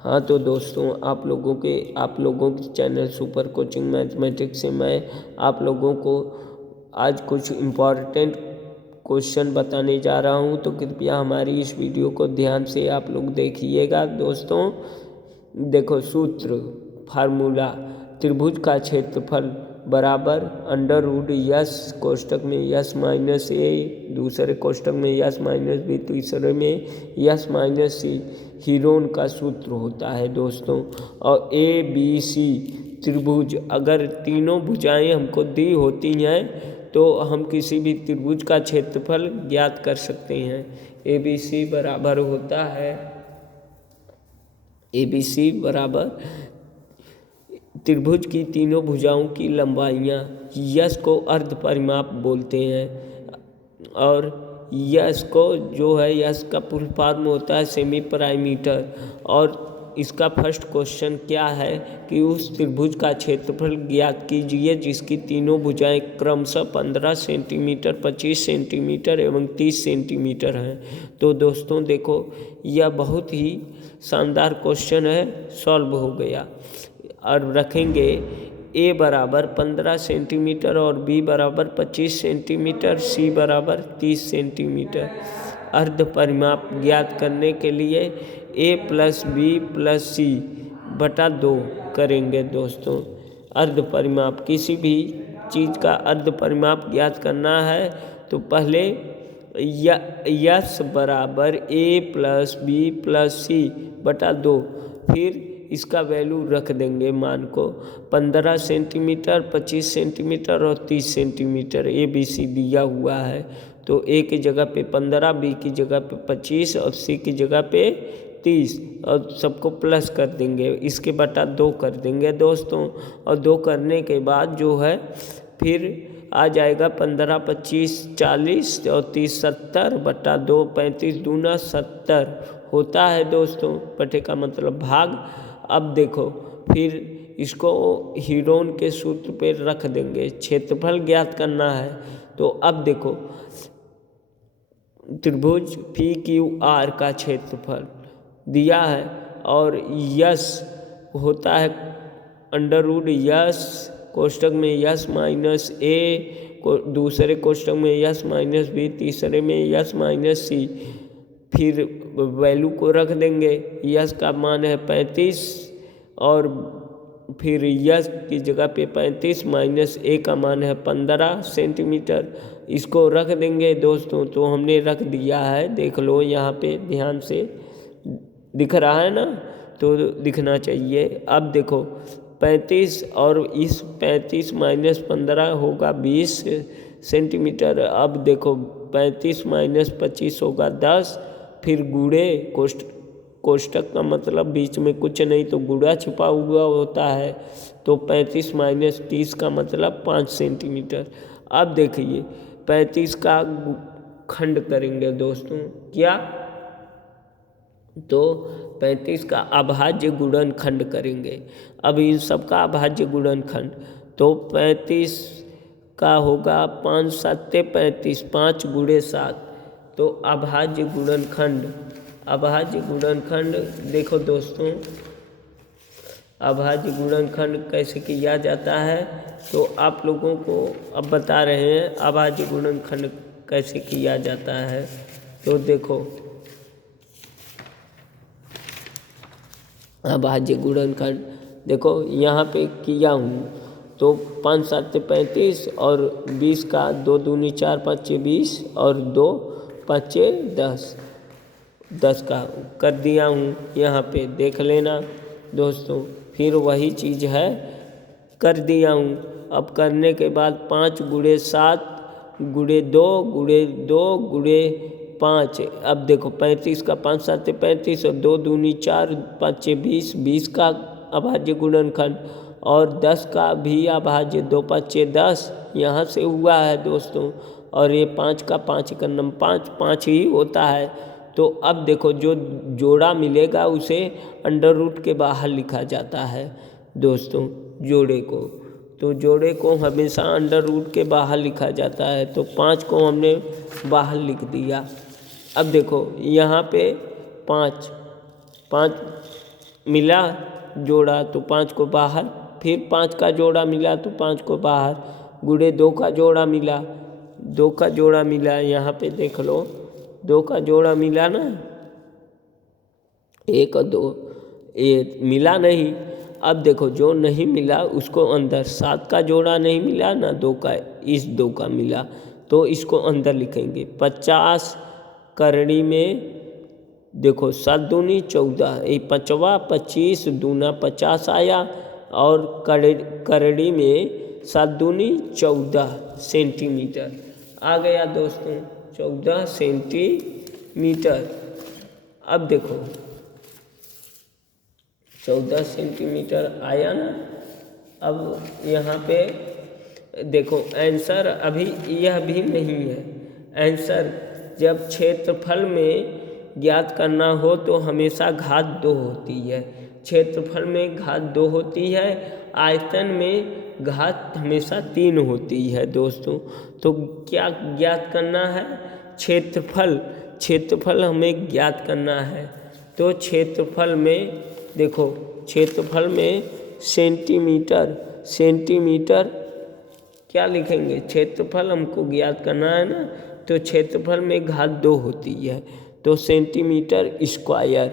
हाँ तो दोस्तों, आप लोगों के चैनल सुपर कोचिंग मैथमेटिक्स से मैं आप लोगों को आज कुछ इम्पॉर्टेंट क्वेश्चन बताने जा रहा हूँ, तो कृपया हमारी इस वीडियो को ध्यान से आप लोग देखिएगा। दोस्तों देखो, सूत्र फार्मूला, त्रिभुज का क्षेत्रफल बराबर अंडर रूट यस कोष्टक में यस माइनस ए, दूसरे कोष्टक में यस माइनस बी, तीसरे में यस माइनस सी हीरोन का सूत्र होता है दोस्तों। और ए बी सी त्रिभुज, अगर तीनों भुजाएं हमको दी होती हैं तो हम किसी भी त्रिभुज का क्षेत्रफल ज्ञात कर सकते हैं। ए बी सी बराबर होता है, ए बी सी बराबर त्रिभुज की तीनों भुजाओं की लंबाइयाँ, यस को अर्ध परिमाप बोलते हैं। और यस को जो है, यस का फुल फॉर्म होता है सेमी परामीटर। और इसका फर्स्ट क्वेश्चन क्या है कि उस त्रिभुज का क्षेत्रफल ज्ञात कीजिए जिसकी तीनों भुजाएं क्रमशः 15 सेंटीमीटर, 25 सेंटीमीटर एवं 30 सेंटीमीटर हैं। तो दोस्तों देखो, यह बहुत ही शानदार क्वेश्चन है, सॉल्व हो गया। और रखेंगे ए बराबर 15 सेंटीमीटर और बी बराबर 25 सेंटीमीटर, सी बराबर 30 सेंटीमीटर। अर्ध परिमाप ज्ञात करने के लिए ए प्लस बी प्लस सी बटा 2 करेंगे दोस्तों। अर्ध परिमाप, किसी भी चीज़ का अर्ध परिमाप ज्ञात करना है तो पहले यस बराबर ए प्लस बी प्लस सी बटा 2, फिर इसका वैल्यू रख देंगे मान को 15 सेंटीमीटर, 25 सेंटीमीटर और 30 सेंटीमीटर। ए बी सी दिया हुआ है, तो ए की जगह पे 15, बी की जगह पे 25 और सी की जगह पे 30, और सबको प्लस कर देंगे, इसके बटा 2 कर देंगे दोस्तों। और 2 करने के बाद जो है फिर आ जाएगा 15, 25, 40 और 30 70 बटा 2, 35 दूना 70 होता है दोस्तों। बटे का मतलब भाग। अब देखो, फिर इसको हीरोन के सूत्र पे रख देंगे, क्षेत्रफल ज्ञात करना है। तो अब देखो, त्रिभुज पी क्यू आर का क्षेत्रफल दिया है और यस होता है अंडर रूट यस कोष्टक में यस माइनस ए, दूसरे कोष्टक में यस माइनस बी, तीसरे में यस माइनस सी। फिर वैल्यू को रख देंगे, यस का मान है 35 और फिर यस की जगह पे 35 माइनस ए का मान है 15 सेंटीमीटर। इसको रख देंगे दोस्तों। तो हमने रख दिया है, देख लो यहाँ पे ध्यान से, दिख रहा है ना, तो दिखना चाहिए। अब देखो 35 और इस 35 माइनस 15 होगा 20 सेंटीमीटर। अब देखो 35 माइनस 25 होगा 10, फिर गुणे कोष्टक का मतलब बीच में कुछ नहीं तो गुणा छुपा हुआ होता है, तो 35 माइनस 30 का मतलब 5 सेंटीमीटर। अब देखिए 35 का खंड करेंगे दोस्तों, क्या, तो 35 का अभाज्य गुणनखंड करेंगे। अब इन सब का अभाज्य गुणनखंड, तो 35 का होगा 5 7 35, 5 गुणे 7, तो अभाज्य गुणनखंड। अभाज्य गुणनखंड देखो दोस्तों, अभाज्य गुणनखंड कैसे किया जाता है तो आप लोगों को अब बता रहे हैं अभाज्य गुणनखंड कैसे किया जाता है। तो देखो, अभाज्य गुणनखंड देखो यहाँ पे किया हूँ, तो 5 7 35 और 20 का 2 दूनी 4 5 20 और 2 5 10, 10 का कर दिया हूँ यहाँ पे, देख लेना दोस्तों। फिर वही चीज़ है, कर दिया हूँ। अब करने के बाद 5 गुणे 7 गुणे 2 गुणे 2 गुणे 5। अब देखो 35 का 5 7 35 और 2 दूनी 4 5 20, 20 का अभाज्य गुणनखंड और 10 का भी अभाज्य, 2 5 10 यहाँ से हुआ है दोस्तों। और ये 5 का 5 का नंबर 5 5 ही होता है। तो अब देखो, जो जोड़ा मिलेगा उसे अंडर रूट के बाहर लिखा जाता है दोस्तों, जोड़े को। तो जोड़े को हमेशा अंडर रूट के बाहर लिखा जाता है, तो 5 को हमने बाहर लिख दिया। अब देखो यहाँ पे 5 मिला जोड़ा तो 5 को बाहर, फिर 5 का जोड़ा मिला तो 5 को बाहर, गुणे 2 का जोड़ा मिला, 2 का जोड़ा मिला, यहाँ पे देख लो 2 का जोड़ा मिला ना, 1 और 2 ये मिला नहीं। अब देखो जो नहीं मिला उसको अंदर, 7 का जोड़ा नहीं मिला ना 2 का, इस 2 का मिला तो इसको अंदर लिखेंगे। 50 करड़ी में देखो 7 दूनी 14, ये 5वां 25 दूना 50 आया, और करड़ी में 7 दूनी 14 सेंटीमीटर आ गया दोस्तों, 14 सेंटीमीटर। अब देखो 14 सेंटीमीटर आया ना। अब यहाँ पे देखो आंसर अभी यह भी नहीं है। आंसर जब क्षेत्रफल में ज्ञात करना हो तो हमेशा घात 2 होती है। क्षेत्रफल में घात 2 होती है, आयतन में घात हमेशा 3 होती है दोस्तों। तो क्या ज्ञात करना है? क्षेत्रफल हमें ज्ञात करना है। तो क्षेत्रफल में देखो, क्षेत्रफल में सेंटीमीटर क्या लिखेंगे? क्षेत्रफल हमको ज्ञात करना है ना, तो क्षेत्रफल में घात 2 होती है तो सेंटीमीटर स्क्वायर।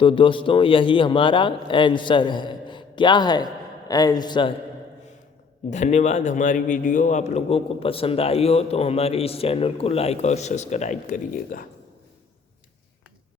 तो दोस्तों यही हमारा आंसर है। क्या है आंसर? धन्यवाद। हमारी वीडियो आप लोगों को पसंद आई हो तो हमारे इस चैनल को लाइक और सब्सक्राइब करिएगा।